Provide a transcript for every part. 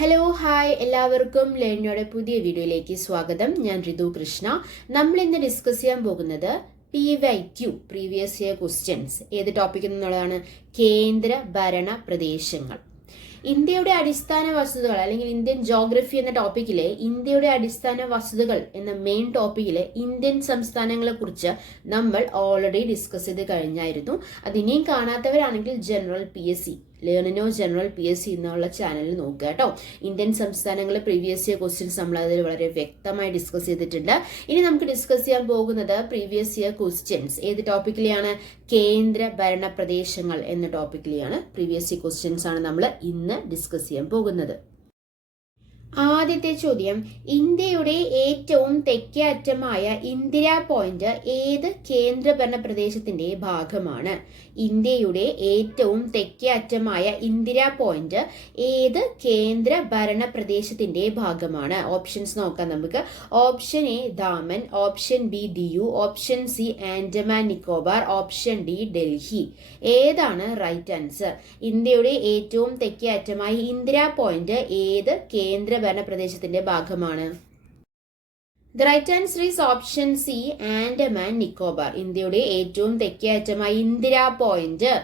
Hello hi എല്ലാവർക്കും ലേണിയുടെ പുതിയ വീഡിയോയിലേക്ക് സ്വാഗതം. ഞാൻ ഋതു കൃഷ്ണ. നമ്മൾ ഇന്ന് ഡിസ്കസ് ചെയ്യാൻ പോകുന്നത് PYQ പ്രീവിയസ് ഇയർ ക്വസ്റ്റ്യൻസ് ഏത് ടോപ്പിക് എന്നുള്ളതാണ്. കേന്ദ്ര ഭരണ പ്രദേശങ്ങൾ. ഇന്ത്യയുടെ അടിസ്ഥാന വസ്തുതകൾ അല്ലെങ്കിൽ ഇന്ത്യൻ ജോഗ്രഫി എന്ന ടോപ്പിക്കിലെ ഇന്ത്യയുടെ അടിസ്ഥാന വസ്തുതകൾ എന്ന മെയിൻ ടോപ്പിക്കിലെ ഇന്ത്യൻ സംസ്ഥാനങ്ങളെ കുറിച്ച് നമ്മൾ ഓൾറെഡി ഡിസ്കസ് ചെയ്ത് കഴിഞ്ഞായിരുന്നു. അതിനെയും കാണാത്തവരാണെങ്കിൽ ജനറൽ PSC ലേണിനോ ജനറൽ PSC എന്നുള്ള ചാനലിൽ നോക്കുക കേട്ടോ. ഇന്ത്യൻ സംസ്ഥാനങ്ങളിലെ പ്രീവിയസ് ഇയർ ക്വസ്റ്റ്യൻസ് നമ്മൾ അതിൽ വളരെ വ്യക്തമായി ഡിസ്കസ് ചെയ്തിട്ടുണ്ട്. ഇനി നമുക്ക് ഡിസ്കസ് ചെയ്യാൻ പോകുന്നത് പ്രീവിയസ് ഇയർ ക്വസ്റ്റ്യൻസ് ഏത് ടോപ്പിക്കിലെയാണ്. കേന്ദ്ര ഭരണ പ്രദേശങ്ങൾ എന്ന ടോപ്പിക്കിലെയാണ്. പ്രീവിയസ് ഇയർ ക്വസ്റ്റ്യൻസ് ആണ് നമ്മൾ ഇന്ന് ഡിസ്കസ് ചെയ്യാൻ പോകുന്നത്. ആദ്യത്തെ ചോദ്യം, ഇന്ത്യയുടെ ഏറ്റവും തെക്കേ അറ്റമായ ഇന്ദിരാ പോയിന്റ് ഏത് കേന്ദ്രഭരണ പ്രദേശത്തിന്റെ ഭാഗമാണ്? ഇന്ത്യയുടെ ഏറ്റവും തെക്കേ അറ്റമായ ഇന്ദിരാ പോയിന്റ് ഏത് കേന്ദ്ര ഭരണ പ്രദേശത്തിന്റെ ഭാഗമാണ്? ഓപ്ഷൻസ് നോക്കാം നമുക്ക്. Option A Daman, option B Diu, option C Andaman Nicobar, option D Delhi. ഏതാണ് റൈറ്റ് ആൻസർ? ഇന്ത്യയുടെ ഏറ്റവും തെക്കേ അറ്റമായ ഇന്ദിരാ പോയിന്റ് ഏത് കേന്ദ്ര ഭരണ പ്രദേശത്തിന്റെ ഭാഗമാണ്? The right answer is option C, Andaman Nicobar. ഇന്ത്യയുടെ ഏറ്റവും തെക്കേ അറ്റമായ ഇന്ദിരാ പോയിന്റ്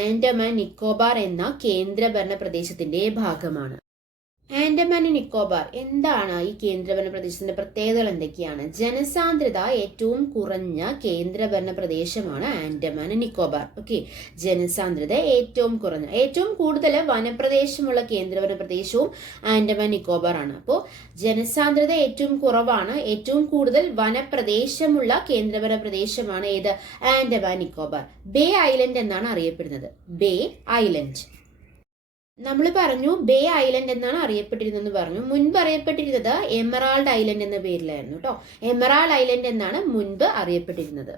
ആൻഡമാൻ നിക്കോബാർ എന്ന കേന്ദ്രഭരണ പ്രദേശത്തിന്റെ ഭാഗമാണ്. ആൻഡമാൻ നിക്കോബാർ എന്താണ്? ഈ കേന്ദ്രഭരണ പ്രദേശത്തിന്റെ പ്രത്യേകതകൾ എന്തൊക്കെയാണ്? ജനസാന്ദ്രത ഏറ്റവും കുറഞ്ഞ കേന്ദ്രഭരണ പ്രദേശമാണ് ആൻഡമാൻ നിക്കോബാർ. ഓക്കെ, ജനസാന്ദ്രത ഏറ്റവും കുറഞ്ഞ, ഏറ്റവും കൂടുതൽ വനപ്രദേശമുള്ള കേന്ദ്രഭരണ പ്രദേശവും ആൻഡമാൻ നിക്കോബാർ ആണ്. അപ്പോൾ ജനസാന്ദ്രത ഏറ്റവും കുറവാണ്, ഏറ്റവും കൂടുതൽ വനപ്രദേശമുള്ള കേന്ദ്രഭരണ പ്രദേശമാണ് ഏത്? ആൻഡമാൻ നിക്കോബാർ. ബേ ഐലൻഡ് എന്നാണ് അറിയപ്പെടുന്നത്. ബേ ഐലൻഡ് നമ്മൾ പറഞ്ഞു ബേ ഐലൻഡ് എന്നാണ് അറിയപ്പെട്ടിരുന്നെന്ന് പറഞ്ഞു. മുൻപ് അറിയപ്പെട്ടിരുന്നത് എമറാൾഡ് ഐലൻഡ് എന്ന പേരിലായിരുന്നു കേട്ടോ. എമറാൾഡ് ഐലൻഡ് എന്നാണ് മുൻപ് അറിയപ്പെട്ടിരുന്നത്.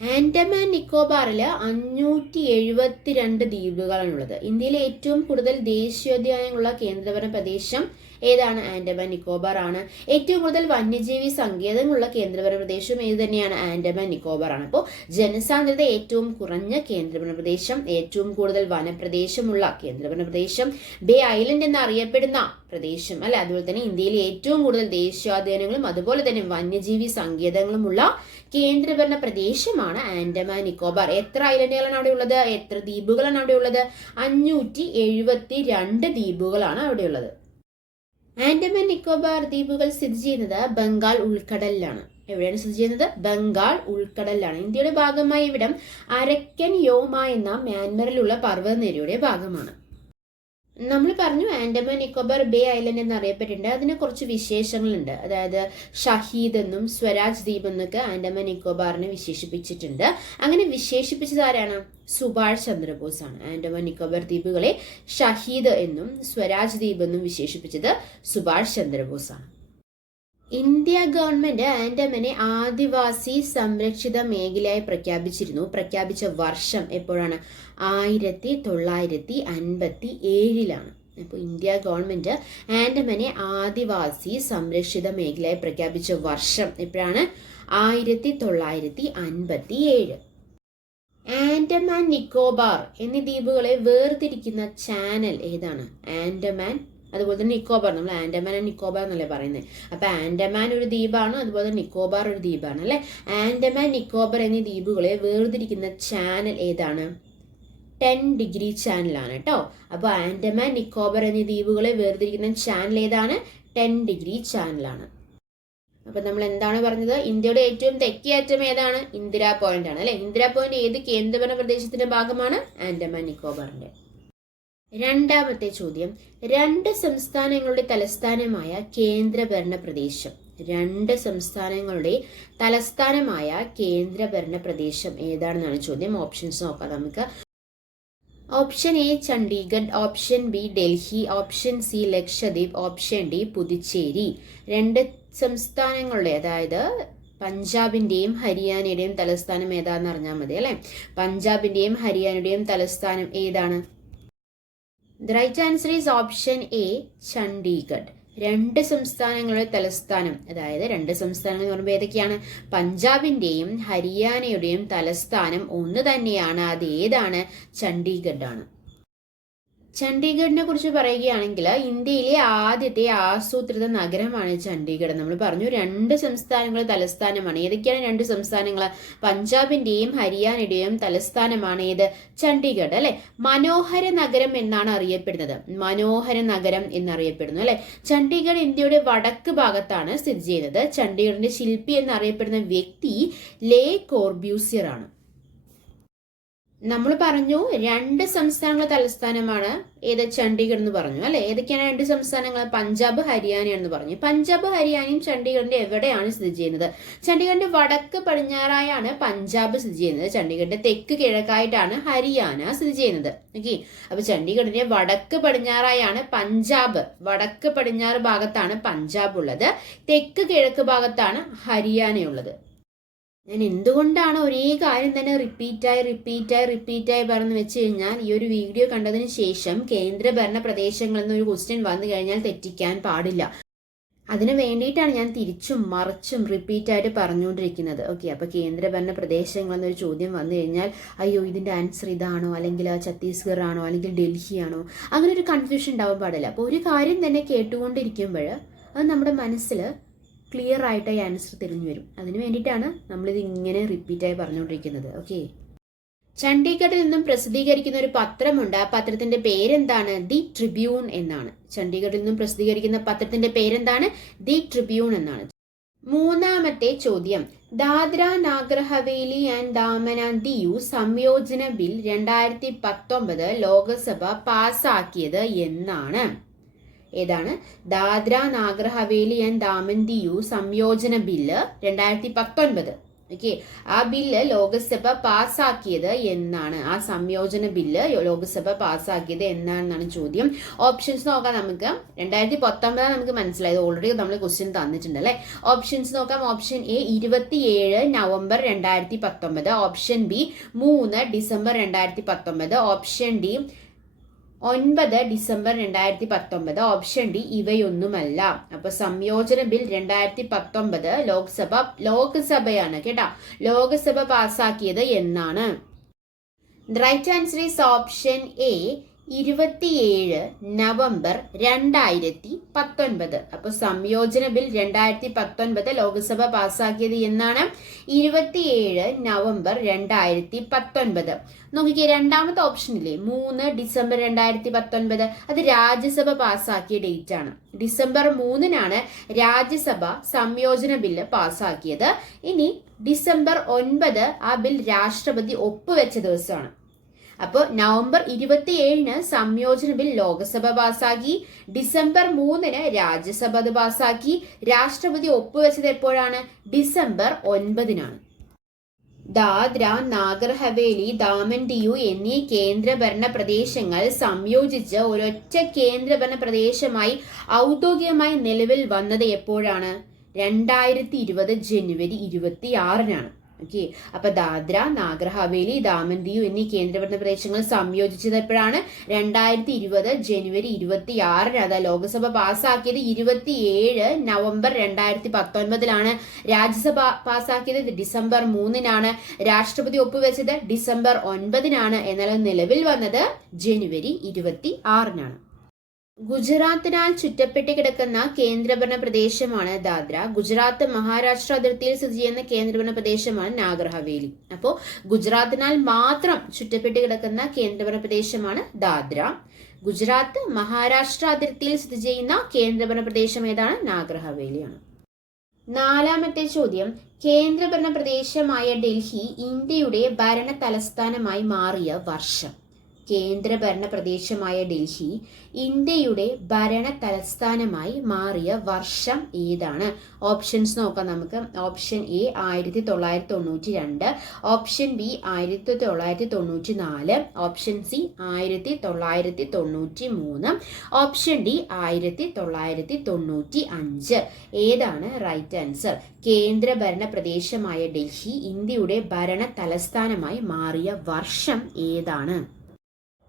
ആൻഡമാൻ നിക്കോബാറിൽ 572 ദ്വീപുകളാണുള്ളത്. ഇന്ത്യയിലെ ഏറ്റവും കൂടുതൽ ദേശീയോദ്യാനങ്ങളുള്ള കേന്ദ്രഭരണ പ്രദേശം ഏതാണ്? ആൻഡമാൻ നിക്കോബാർ ആണ്. ഏറ്റവും കൂടുതൽ വന്യജീവി സങ്കേതങ്ങളുള്ള കേന്ദ്രഭരണ പ്രദേശം ഏത് തന്നെയാണ്? ആൻഡമാൻ നിക്കോബാർ ആണ്. അപ്പോൾ ജനസാന്ദ്രത ഏറ്റവും കുറഞ്ഞ കേന്ദ്രഭരണ പ്രദേശം, ഏറ്റവും കൂടുതൽ വനപ്രദേശമുള്ള കേന്ദ്രഭരണ പ്രദേശം, ബേ ഐലൻഡ് എന്നറിയപ്പെടുന്ന പ്രദേശം അല്ലെ. അതുപോലെ തന്നെ ഇന്ത്യയിലെ ഏറ്റവും കൂടുതൽ ദേശീയോദ്യാനങ്ങളും അതുപോലെ തന്നെ വന്യജീവി സങ്കേതങ്ങളുമുള്ള കേന്ദ്രഭരണ പ്രദേശമാണ് ആൻഡമാൻ നിക്കോബാർ. എത്ര ഐലൻഡുകളാണ് അവിടെ ഉള്ളത്? എത്ര ദ്വീപുകളാണ് അവിടെ ഉള്ളത്? 572 ദ്വീപുകളാണ് അവിടെ ഉള്ളത്. ആൻഡമാൻ നിക്കോബാർ ദ്വീപുകൾ സ്ഥിതി ചെയ്യുന്നത് ബംഗാൾ ഉൾക്കടലിലാണ്. എവിടെയാണ് സ്ഥിതി ചെയ്യുന്നത്? ബംഗാൾ ഉൾക്കടലിലാണ്. ഇന്ത്യയുടെ ഭാഗമായ ഇവിടം അരക്കൻ യോമ എന്ന മ്യാൻമറിലുള്ള പർവ്വതനിരയുടെ ഭാഗമാണ്. നമ്മൾ പറഞ്ഞു ആൻഡമാൻ നിക്കോബാർ ബേ ഐലൻഡ് എന്നറിയപ്പെട്ടിട്ടുണ്ട്. അതിന് കുറച്ച് വിശേഷങ്ങളുണ്ട്. അതായത് ഷഹീദ് എന്നും സ്വരാജ് ദ്വീപ് എന്നൊക്കെ ആൻഡമാൻ നിക്കോബാറിനെ വിശേഷിപ്പിച്ചിട്ടുണ്ട്. അങ്ങനെ വിശേഷിപ്പിച്ചത് ആരാണ്? സുഭാഷ് ചന്ദ്രബോസ് ആണ്. ആൻഡമാൻ നിക്കോബാർ ദ്വീപുകളെ ഷഹീദ് എന്നും സ്വരാജ് ദ്വീപ് എന്നും വിശേഷിപ്പിച്ചത് സുഭാഷ് ചന്ദ്രബോസ് ആണ്. ഇന്ത്യ ഗവൺമെന്റ് ആൻഡമാനെ ആദിവാസി സംരക്ഷിത മേഖലയായി പ്രഖ്യാപിച്ചിരുന്നു. പ്രഖ്യാപിച്ച വർഷം എപ്പോഴാണ്? 1957 അപ്പോൾ ഇന്ത്യ ഗവൺമെന്റ് ആൻഡമാനെ ആദിവാസി സംരക്ഷിത മേഖലയായി പ്രഖ്യാപിച്ച വർഷം എപ്പോഴാണ്? 1957. ആൻഡമാൻ നിക്കോബാർ എന്നീ ദ്വീപുകളെ വേർതിരിക്കുന്ന ചാനൽ ഏതാണ്? ആൻഡമാൻ അതുപോലെ തന്നെ നിക്കോബാർ. നമ്മൾ ആൻഡമാൻ ആൻഡ് നിക്കോബാർ എന്നല്ലേ പറയുന്നത്. അപ്പൊ ആൻഡമാൻ ഒരു ദ്വീപാണ്, അതുപോലെ നിക്കോബാർ ഒരു ദ്വീപാണ് അല്ലെ. ആൻഡമാൻ നിക്കോബാർ എന്നീ ദ്വീപുകളെ വേർതിരിക്കുന്ന ചാനൽ ഏതാണ്? 10 ഡിഗ്രി ചാനലാണ് കേട്ടോ. അപ്പൊ ആൻഡമാൻ നിക്കോബാർ എന്നീ ദ്വീപുകളെ വേർതിരിക്കുന്ന ചാനൽ ഏതാണ്? 10 ഡിഗ്രി ചാനലാണ്. അപ്പൊ നമ്മൾ എന്താണ് പറഞ്ഞത്? ഇന്ത്യയുടെ ഏറ്റവും തെക്കേ അറ്റം ഏതാണ്? ഇന്ദിരാ പോയിന്റ് ആണ് അല്ലെ. ഇന്ദിരാ പോയിന്റ് ഏത് കേന്ദ്രഭരണ പ്രദേശത്തിന്റെ ഭാഗമാണ്? ആൻഡമാൻ നിക്കോബാറിന്റെ. രണ്ടാമത്തെ ചോദ്യം, 2 സംസ്ഥാനങ്ങളുടെ തലസ്ഥാനമായ കേന്ദ്രഭരണ പ്രദേശം. 2 സംസ്ഥാനങ്ങളുടെ തലസ്ഥാനമായ കേന്ദ്രഭരണ പ്രദേശം ഏതാണെന്നാണ് ചോദ്യം. ഓപ്ഷൻസ് നോക്കാം നമുക്ക്. Option A Chandigarh, option B Delhi, option C Lakshadweep, option D Puducherry. 2 സംസ്ഥാനങ്ങളുടെ, അതായത് പഞ്ചാബിന്റെയും ഹരിയാനയുടെയും തലസ്ഥാനം ഏതാണെന്ന് അറിഞ്ഞാൽ മതി അല്ലെ. പഞ്ചാബിന്റെയും ഹരിയാനയുടെയും തലസ്ഥാനം ഏതാണ്? The right answer is option A, Chandigarh. 2 സംസ്ഥാനങ്ങളുടെ തലസ്ഥാനം, അതായത് 2 സംസ്ഥാനങ്ങൾ എന്ന് പറയുമ്പോൾ ഏതൊക്കെയാണ്? പഞ്ചാബിന്റെയും ഹരിയാനയുടെയും തലസ്ഥാനം ഒന്ന് തന്നെയാണ്. അത് ഏതാണ്? ചണ്ഡീഗഡ് ആണ്. ചണ്ഡീഗഡിനെ കുറിച്ച് പറയുകയാണെങ്കിൽ ഇന്ത്യയിലെ ആദ്യത്തെ ആസൂത്രിത നഗരമാണ് ചണ്ഡീഗഡ്. നമ്മൾ പറഞ്ഞു 2 സംസ്ഥാനങ്ങൾ തലസ്ഥാനമാണ്. ഏതൊക്കെയാണ് 2 സംസ്ഥാനങ്ങൾ? പഞ്ചാബിന്റെയും ഹരിയാനയുടെയും തലസ്ഥാനമാണ് ഏത്? ചണ്ഡീഗഡ് അല്ലെ. മനോഹര നഗരം എന്നാണ് അറിയപ്പെടുന്നത്. മനോഹര നഗരം എന്നറിയപ്പെടുന്നു അല്ലെ. ചണ്ഡീഗഡ് ഇന്ത്യയുടെ വടക്ക് ഭാഗത്താണ് സ്ഥിതി ചെയ്യുന്നത്. ചണ്ഡീഗഡിന്റെ ശില്പി എന്നറിയപ്പെടുന്ന വ്യക്തി ലേ കോർബ്യൂസിയർ ആണ്. നമ്മൾ പറഞ്ഞു 2 സംസ്ഥാനങ്ങളുടെ തലസ്ഥാനമാണ് ഏത്? ചണ്ഡീഗഡ് എന്ന് പറഞ്ഞു അല്ലെ. ഏതൊക്കെയാണ് 2 സംസ്ഥാനങ്ങൾ? പഞ്ചാബ് ഹരിയാനയാണെന്ന് പറഞ്ഞു. പഞ്ചാബ് ഹരിയാനയും ചണ്ഡീഗഡിന്റെ എവിടെയാണ് സ്ഥിതി ചെയ്യുന്നത്? ചണ്ഡീഗഡിന്റെ വടക്ക് പടിഞ്ഞാറായാണ് പഞ്ചാബ് സ്ഥിതി ചെയ്യുന്നത്. ചണ്ഡീഗഡിന്റെ തെക്ക് കിഴക്കായിട്ടാണ് ഹരിയാന സ്ഥിതി ചെയ്യുന്നത്. ഓക്കെ, അപ്പൊ ചണ്ഡീഗഡിന്റെ വടക്ക് പടിഞ്ഞാറായാണ് പഞ്ചാബ്. വടക്ക് പടിഞ്ഞാറ് ഭാഗത്താണ് പഞ്ചാബ് ഉള്ളത്. തെക്ക് കിഴക്ക് ഭാഗത്താണ് ഹരിയാനയുള്ളത്. ഞാൻ എന്തുകൊണ്ടാണ് ഒരേ കാര്യം തന്നെ റിപ്പീറ്റായി പറഞ്ഞു വെച്ച് കഴിഞ്ഞാൽ, ഈ ഒരു വീഡിയോ കണ്ടതിന് ശേഷം കേന്ദ്രഭരണ പ്രദേശങ്ങളിൽ നിന്ന് ഒരു ക്വസ്റ്റ്യൻ വന്നു കഴിഞ്ഞാൽ തെറ്റിക്കാൻ പാടില്ല. അതിന് വേണ്ടിയിട്ടാണ് ഞാൻ തിരിച്ചും മറിച്ചും റിപ്പീറ്റായിട്ട് പറഞ്ഞുകൊണ്ടിരിക്കുന്നത്. ഓക്കെ, അപ്പൊ കേന്ദ്രഭരണ പ്രദേശങ്ങൾ എന്നൊരു ചോദ്യം വന്നു കഴിഞ്ഞാൽ അയ്യോ ഇതിന്റെ ആൻസർ ഇതാണോ, അല്ലെങ്കിൽ ഛത്തീസ്ഗഡ് ആണോ, അല്ലെങ്കിൽ ഡൽഹി ആണോ, അങ്ങനെ ഒരു കൺഫ്യൂഷൻ ഉണ്ടാവാൻ പാടില്ല. അപ്പോൾ ഒരു കാര്യം തന്നെ കേട്ടുകൊണ്ടിരിക്കുമ്പോൾ അത് നമ്മുടെ മനസ്സിൽ ക്ലിയർ ആയിട്ട് ഈ ആൻസർ തിരിഞ്ഞു വരും. അതിന് വേണ്ടിയിട്ടാണ് നമ്മളിത് ഇങ്ങനെ റിപ്പീറ്റായി പറഞ്ഞുകൊണ്ടിരിക്കുന്നത്. ഓക്കെ, ചണ്ഡീഗഡിൽ നിന്നും പ്രസിദ്ധീകരിക്കുന്ന ഒരു പത്രമുണ്ട്. ആ പത്രത്തിന്റെ പേരെന്താണ്? ദി ട്രിബ്യൂൺ എന്നാണ്. ചണ്ഡീഗഡിൽ നിന്നും പ്രസിദ്ധീകരിക്കുന്ന പത്രത്തിന്റെ പേരെന്താണ്? ദി ട്രിബ്യൂൺ എന്നാണ്. 3ാമത്തെ ചോദ്യം, ദാദ്ര നാഗർ ഹവേലി ആൻഡ് ദാമൻ ആൻഡ് ദിയു സംയോജന ബിൽ 2019 ലോകസഭ പാസാക്കിയത് എന്നാണ്? ഏതാണ്? ദാദ്ര നാഗർ ഹവേലി ആൻഡ് ദാമൻ ദിയു സംയോജന ബില്ല് 2019. ഓക്കെ, ആ ബില്ല് ലോകസഭ പാസാക്കിയത് എന്നാണ്? ആ സംയോജന ബില്ല് ലോകസഭ പാസാക്കിയത് എന്നാണെന്നാണ് ചോദ്യം. ഓപ്ഷൻസ് നോക്കാം നമുക്ക്. 2019 നമുക്ക് മനസ്സിലായത്, ഓൾറെഡി നമ്മൾ ക്വസ്റ്റ്യൻ തന്നിട്ടുണ്ട് അല്ലെ. ഓപ്ഷൻസ് നോക്കാം. Option A 27 November 2019, option B 3 December 2019, option D 9 December 2019, option D ഇവയൊന്നുമല്ല. അപ്പൊ സംയോജന ബിൽ 2019 ലോകസഭയാണ് കേട്ടാ, ലോകസഭ പാസാക്കിയത് എന്നാണ്. Right answer is option A 27 November 2019. അപ്പൊ സംയോജന ബിൽ 2019 ലോകസഭ പാസാക്കിയത് എന്നാണ്? 27 നവംബർ 2019. നോക്കിക്കേ, 2ാമത്തെ ഓപ്ഷനില്ലേ 3 ഡിസംബർ 2019, അത് രാജ്യസഭ പാസാക്കിയ ഡേറ്റ് ആണ്. ഡിസംബർ 3-നാണ് രാജ്യസഭ സംയോജന ബില്ല് പാസാക്കിയത്. ഇനി ഡിസംബർ 9 ആ ബിൽ രാഷ്ട്രപതി ഒപ്പുവെച്ച ദിവസമാണ്. അപ്പോൾ നവംബർ 27-ന് സംയോജന ബിൽ ലോകസഭ പാസാക്കി, ഡിസംബർ 3-ന് രാജ്യസഭ അത് പാസാക്കി, രാഷ്ട്രപതി ഒപ്പുവെച്ചത് എപ്പോഴാണ്? ഡിസംബർ 9-നാണ്. ദാദ്ര നാഗർ ഹവേലി ദാമൻ ദിയു എന്നീ കേന്ദ്രഭരണ പ്രദേശങ്ങൾ സംയോജിച്ച് ഒരൊറ്റ കേന്ദ്രഭരണ പ്രദേശമായി ഔദ്യോഗികമായി നിലവിൽ വന്നത് എപ്പോഴാണ്? 2020 ജനുവരി 26-നാണ്. ഓക്കെ, അപ്പൊ ദാദ്ര നാഗർ ഹവേലി ദാമൻ ദിയു എന്നീ കേന്ദ്രഭരണ പ്രദേശങ്ങൾ സംയോജിച്ചത് എപ്പോഴാണ്? 2020 ജനുവരി 26-ന്. അതാ ലോകസഭ പാസാക്കിയത് 27 നവംബർ 2019-ലാണ്. രാജ്യസഭ പാസാക്കിയത് ഡിസംബർ 3-നാണ്. രാഷ്ട്രപതി ഒപ്പുവെച്ചത് ഡിസംബർ 9-നാണ്. എന്നാൽ നിലവിൽ വന്നത് ജനുവരി 26-നാണ്. ഗുജറാത്തിനാൽ ചുറ്റപ്പെട്ട് കിടക്കുന്ന കേന്ദ്രഭരണ പ്രദേശമാണ് ദാദ്ര. ഗുജറാത്ത് മഹാരാഷ്ട്ര അതിർത്തിയിൽ സ്ഥിതി ചെയ്യുന്ന കേന്ദ്രഭരണ പ്രദേശമാണ് നാഗർ ഹവേലി. അപ്പോൾ ഗുജറാത്തിനാൽ മാത്രം ചുറ്റപ്പെട്ട് കിടക്കുന്ന കേന്ദ്രഭരണ പ്രദേശമാണ് ദാദ്ര. ഗുജറാത്ത് മഹാരാഷ്ട്ര അതിർത്തിയിൽ സ്ഥിതി ചെയ്യുന്ന കേന്ദ്രഭരണ പ്രദേശം ഏതാണ്? നാഗർ ഹവേലിയാണ്. 4ാമത്തെ ചോദ്യം, കേന്ദ്രഭരണ പ്രദേശമായ ഡൽഹി ഇന്ത്യയുടെ ഭരണ തലസ്ഥാനമായി മാറിയ വർഷം? കേന്ദ്രഭരണ പ്രദേശമായ ഡൽഹി ഇന്ത്യയുടെ ഭരണ തലസ്ഥാനമായി മാറിയ വർഷം ഏതാണ്? ഓപ്ഷൻസ് നോക്കാം നമുക്ക്. Option A 1992, option B 1994, option C 1993, option D 1995. ഏതാണ് റൈറ്റ് ആൻസർ? കേന്ദ്രഭരണ പ്രദേശമായ ഡൽഹി ഇന്ത്യയുടെ ഭരണ തലസ്ഥാനമായി മാറിയ വർഷം ഏതാണ്?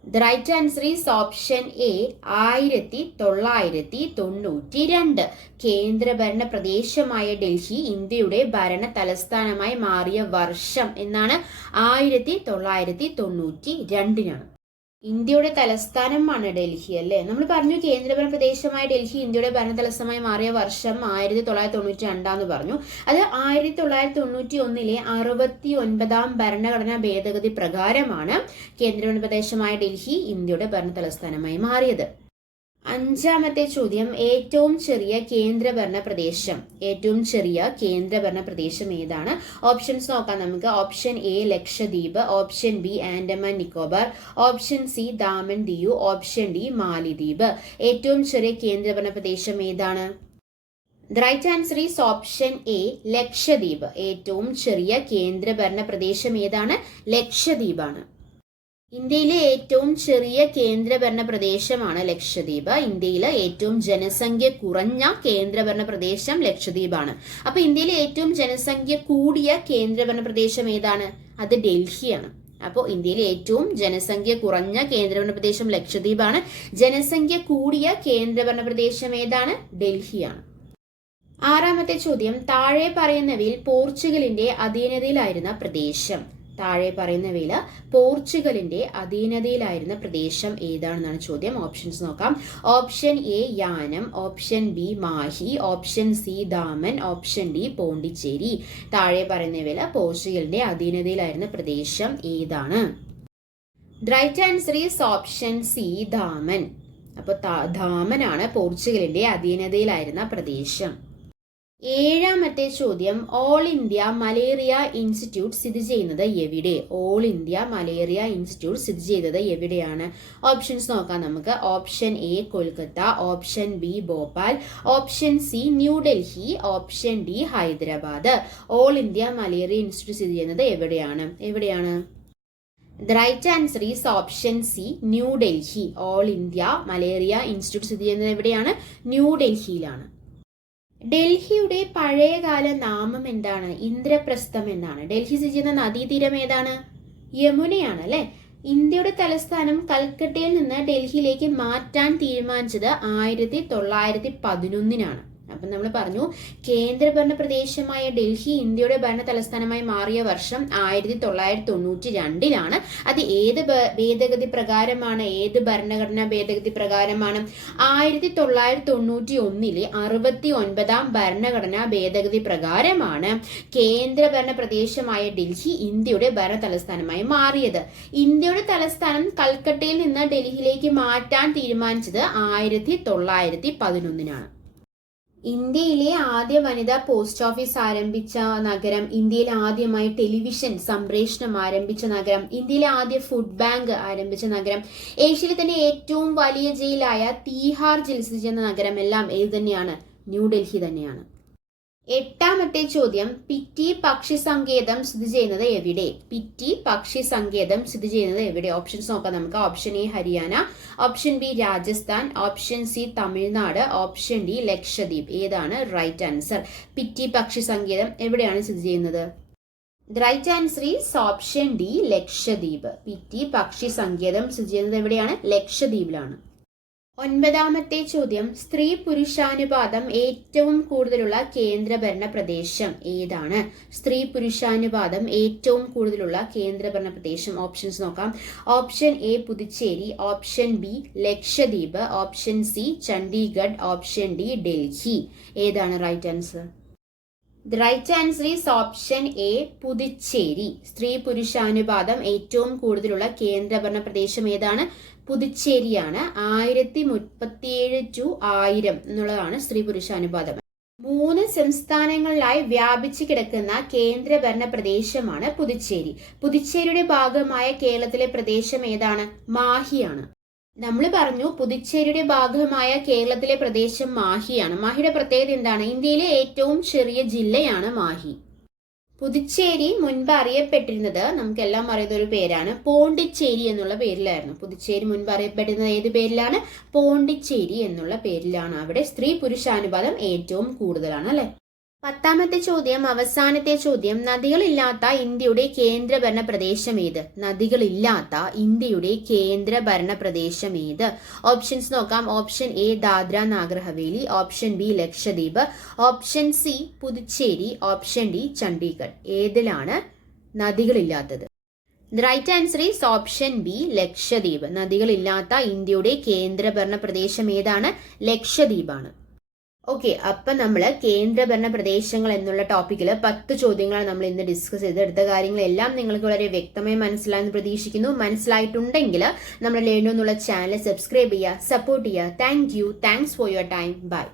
The right answer is option A 1992. കേന്ദ്രഭരണ പ്രദേശമായ ഡൽഹി ഇന്ത്യയുടെ ഭരണ തലസ്ഥാനമായി മാറിയ വർഷം എന്നാണ്? 1992-നാണ്. ഇന്ത്യയുടെ തലസ്ഥാനമാണ് ഡൽഹി അല്ലേ. നമ്മൾ പറഞ്ഞു കേന്ദ്രഭരണ പ്രദേശമായ ഡൽഹി ഇന്ത്യയുടെ ഭരണ തലസ്ഥാനമായി മാറിയ വർഷം 1992 പറഞ്ഞു. അത് 1991 69ാം ഭരണഘടനാ ഭേദഗതി പ്രകാരമാണ് കേന്ദ്രഭരണ പ്രദേശമായ ഡൽഹി ഇന്ത്യയുടെ ഭരണ തലസ്ഥാനമായി മാറിയത്. അഞ്ചാമത്തെ ചോദ്യം, ഏറ്റവും ചെറിയ കേന്ദ്രഭരണ പ്രദേശം. ഏറ്റവും ചെറിയ കേന്ദ്രഭരണ പ്രദേശം ഏതാണ്? ഓപ്ഷൻസ് നോക്കാം നമുക്ക്. Option A Lakshadweep, option B Andaman Nicobar, option C Daman Diu, option D മാലിദ്വീപ്. ഏറ്റവും ചെറിയ കേന്ദ്രഭരണ പ്രദേശം ഏതാണ്? The right answer is option A Lakshadweep. ഏറ്റവും ചെറിയ കേന്ദ്രഭരണ പ്രദേശം ഏതാണ്? ലക്ഷദ്വീപാണ്. ഇന്ത്യയിലെ ഏറ്റവും ചെറിയ കേന്ദ്രഭരണ പ്രദേശമാണ് ലക്ഷദ്വീപ്. ഇന്ത്യയിലെ ഏറ്റവും ജനസംഖ്യ കുറഞ്ഞ കേന്ദ്രഭരണ പ്രദേശം ലക്ഷദ്വീപാണ്. അപ്പൊ ഇന്ത്യയിലെ ഏറ്റവും ജനസംഖ്യ കൂടിയ കേന്ദ്രഭരണ പ്രദേശം ഏതാണ്? അത് ഡൽഹിയാണ്. അപ്പോൾ ഇന്ത്യയിലെ ഏറ്റവും ജനസംഖ്യ കുറഞ്ഞ കേന്ദ്രഭരണ പ്രദേശം ലക്ഷദ്വീപാണ്. ജനസംഖ്യ കൂടിയ കേന്ദ്രഭരണ പ്രദേശം ഏതാണ്? ഡൽഹിയാണ്. ആറാമത്തെ ചോദ്യം, താഴെ പറയുന്നവയിൽ പോർച്ചുഗലിന്റെ അധീനതയിലായിരുന്ന പ്രദേശം. താഴെ പറയുന്നവയിൽ പോർച്ചുഗലിന്റെ അധീനതയിലായിരുന്ന പ്രദേശം ഏതാണെന്നാണ് ചോദ്യം. ഓപ്ഷൻസ് നോക്കാം. Option A Yanam, option B Mahe, option C Daman, option D Pondicherry. താഴെ പറയുന്നവയിൽ പോർച്ചുഗലിന്റെ അധീനതയിലായിരുന്ന പ്രദേശം ഏതാണ്? The right answer is option C Daman. അപ്പോൾ ദാമനാണ് പോർച്ചുഗലിന്റെ അധീനതയിലായിരുന്ന പ്രദേശം. ഏഴാമത്തെ ചോദ്യം, ഓൾ ഇന്ത്യ മലേറിയ ഇൻസ്റ്റിറ്റ്യൂട്ട് സ്ഥിതി ചെയ്യുന്നത് എവിടെ? ഓൾ ഇന്ത്യ മലേറിയ ഇൻസ്റ്റിറ്റ്യൂട്ട് സ്ഥിതി ചെയ്യുന്നത് എവിടെയാണ്? ഓപ്ഷൻസ് നോക്കാം നമുക്ക്. Option A Kolkata, option B Bhopal, option C New Delhi, option D Hyderabad. All India malaria institute സ്ഥിതി ചെയ്യുന്നത് എവിടെയാണ്? The right answer is option C New Delhi. All India malaria institute സ്ഥിതി ചെയ്യുന്നത് എവിടെയാണ്? ന്യൂഡൽഹിയിലാണ്. ഡൽഹിയുടെ പഴയകാല നാമം എന്താണ്? ഇന്ദ്രപ്രസ്ഥം എന്നാണ്. ഡൽഹി സ്ഥിതി ചെയ്യുന്ന നദീതീരം ഏതാണ്? യമുനയാണ് അല്ലെ. ഇന്ത്യയുടെ തലസ്ഥാനം കൽക്കട്ടയിൽ നിന്ന് ഡൽഹിയിലേക്ക് മാറ്റാൻ തീരുമാനിച്ചത് 1911. അപ്പം നമ്മൾ പറഞ്ഞു കേന്ദ്രഭരണ പ്രദേശമായ ഡൽഹി ഇന്ത്യയുടെ ഭരണ തലസ്ഥാനമായി മാറിയ വർഷം 1992. അത് ഏത് ഭേദഗതി പ്രകാരമാണ്? ഏത് ഭരണഘടനാ ഭേദഗതി പ്രകാരമാണ്? 1991 69ാം ഭരണഘടനാ ഭേദഗതി പ്രകാരമാണ് കേന്ദ്രഭരണ പ്രദേശമായ ഡൽഹി ഇന്ത്യയുടെ ഭരണ തലസ്ഥാനമായി മാറിയത്. ഇന്ത്യയുടെ തലസ്ഥാനം കൽക്കട്ടയിൽ നിന്ന് ഡൽഹിയിലേക്ക് മാറ്റാൻ തീരുമാനിച്ചത് 1911. ഇന്ത്യയിലെ ആദ്യ വനിതാ പോസ്റ്റ് ഓഫീസ് ആരംഭിച്ച നഗരം, ഇന്ത്യയിൽ ആദ്യമായി ടെലിവിഷൻ സംപ്രേഷണം ആരംഭിച്ച നഗരം, ഇന്ത്യയിലെ ആദ്യ ഫുഡ് ബാങ്ക് ആരംഭിച്ച നഗരം, ഏഷ്യയിലെ തന്നെ ഏറ്റവും വലിയ ജയിലായ തീഹാർ ജയിൽ സ്ഥിതി ചെയ്യുന്ന നഗരം എല്ലാം ഏത് തന്നെയാണ്? ന്യൂഡൽഹി തന്നെയാണ്. എട്ടാമത്തെ ചോദ്യം, പിറ്റി പക്ഷി സങ്കേതം സ്ഥിതി ചെയ്യുന്നത് എവിടെ? പിറ്റി പക്ഷി സങ്കേതം സ്ഥിതി ചെയ്യുന്നത് എവിടെ? ഓപ്ഷൻസ് നോക്കാം നമുക്ക്. Option A Haryana, option B Rajasthan, option C Tamil Nadu, option D Lakshadweep. ഏതാണ് റൈറ്റ് ആൻസർ? പിറ്റി പക്ഷി സങ്കേതം എവിടെയാണ് സ്ഥിതി ചെയ്യുന്നത്? The right answer is option D Lakshadweep. Pitti പക്ഷി സങ്കേതം സ്ഥിതി ചെയ്യുന്നത് എവിടെയാണ്? ലക്ഷദ്വീപിലാണ്. ഒൻപതാമത്തെ ചോദ്യം, സ്ത്രീ പുരുഷാനുപാതം ഏറ്റവും കൂടുതലുള്ള കേന്ദ്രഭരണ പ്രദേശം ഏതാണ്? സ്ത്രീ പുരുഷാനുപാതം ഏറ്റവും കൂടുതലുള്ള കേന്ദ്രഭരണ പ്രദേശം. ഓപ്ഷൻസ് നോക്കാം. Option A Puducherry, option B Lakshadweep, option C Chandigarh, option D Delhi. ഏതാണ് right answer? The right answer is option A Puducherry. സ്ത്രീ പുരുഷാനുപാതം ഏറ്റവും കൂടുതലുള്ള കേന്ദ്രഭരണ പ്രദേശം ഏതാണ്? പുതുച്ചേരിയാണ്. 1037 to 1000 എന്നുള്ളതാണ് സ്ത്രീ പുരുഷാനുപാതം. 3 സംസ്ഥാനങ്ങളിലായി വ്യാപിച്ചു കിടക്കുന്ന കേന്ദ്രഭരണ പ്രദേശമാണ് പുതുച്ചേരി. പുതുച്ചേരിയുടെ ഭാഗമായ കേരളത്തിലെ പ്രദേശം ഏതാണ്? മാഹിയാണ്. നമ്മൾ പറഞ്ഞു പുതുച്ചേരിയുടെ ഭാഗമായ കേരളത്തിലെ പ്രദേശം മാഹിയാണ്. മാഹിയുടെ പ്രത്യേകത എന്താണ്? ഇന്ത്യയിലെ ഏറ്റവും ചെറിയ ജില്ലയാണ് മാഹി. പുതുച്ചേരി മുൻപ് അറിയപ്പെട്ടിരുന്നത് നമുക്കെല്ലാം അറിയുന്ന ഒരു പേരാണ് പോണ്ടിച്ചേരി എന്നുള്ള പേരിലായിരുന്നു. പുതുച്ചേരി മുൻപ് അറിയപ്പെട്ടിരുന്നത് ഏത് പേരിലാണ്? പോണ്ടിച്ചേരി എന്നുള്ള പേരിലാണ്. അവിടെ സ്ത്രീ പുരുഷാനുപാതം ഏറ്റവും കൂടുതലാണ് അല്ലെ. 10ാമത്തെ ചോദ്യം, അവസാനത്തെ ചോദ്യം, നദികളില്ലാത്ത ഇന്ത്യയുടെ കേന്ദ്രഭരണ പ്രദേശം ഏത്? നദികളില്ലാത്ത ഇന്ത്യയുടെ കേന്ദ്രഭരണ പ്രദേശം ഏത്? ഓപ്ഷൻസ് നോക്കാം. Option A Dadra Nagar Haveli, option B Lakshadweep, option C Puducherry, option D Chandigarh. ഏതിലാണ് നദികളില്ലാത്തത്? The right answer is option B Lakshadweep. നദികളില്ലാത്ത ഇന്ത്യയുടെ കേന്ദ്രഭരണ പ്രദേശം ഏതാണ്? ലക്ഷദ്വീപാണ്. ഓക്കെ, അപ്പൊ നമ്മൾ കേന്ദ്രഭരണ പ്രദേശങ്ങൾ എന്നുള്ള ടോപ്പിക്കിൽ 10 ചോദ്യങ്ങളാണ് നമ്മൾ ഇന്ന് ഡിസ്കസ് ചെയ്ത്. എടുത്ത കാര്യങ്ങളെല്ലാം നിങ്ങൾക്ക് വളരെ വ്യക്തമായി മനസ്സിലായെന്ന് പ്രതീക്ഷിക്കുന്നു. മനസ്സിലായിട്ടുണ്ടെങ്കിൽ നമ്മുടെ ലേണോ എന്നുള്ള ചാനൽ സബ്സ്ക്രൈബ് ചെയ്യുക, സപ്പോർട്ട് ചെയ്യുക. Thanks for your time. By.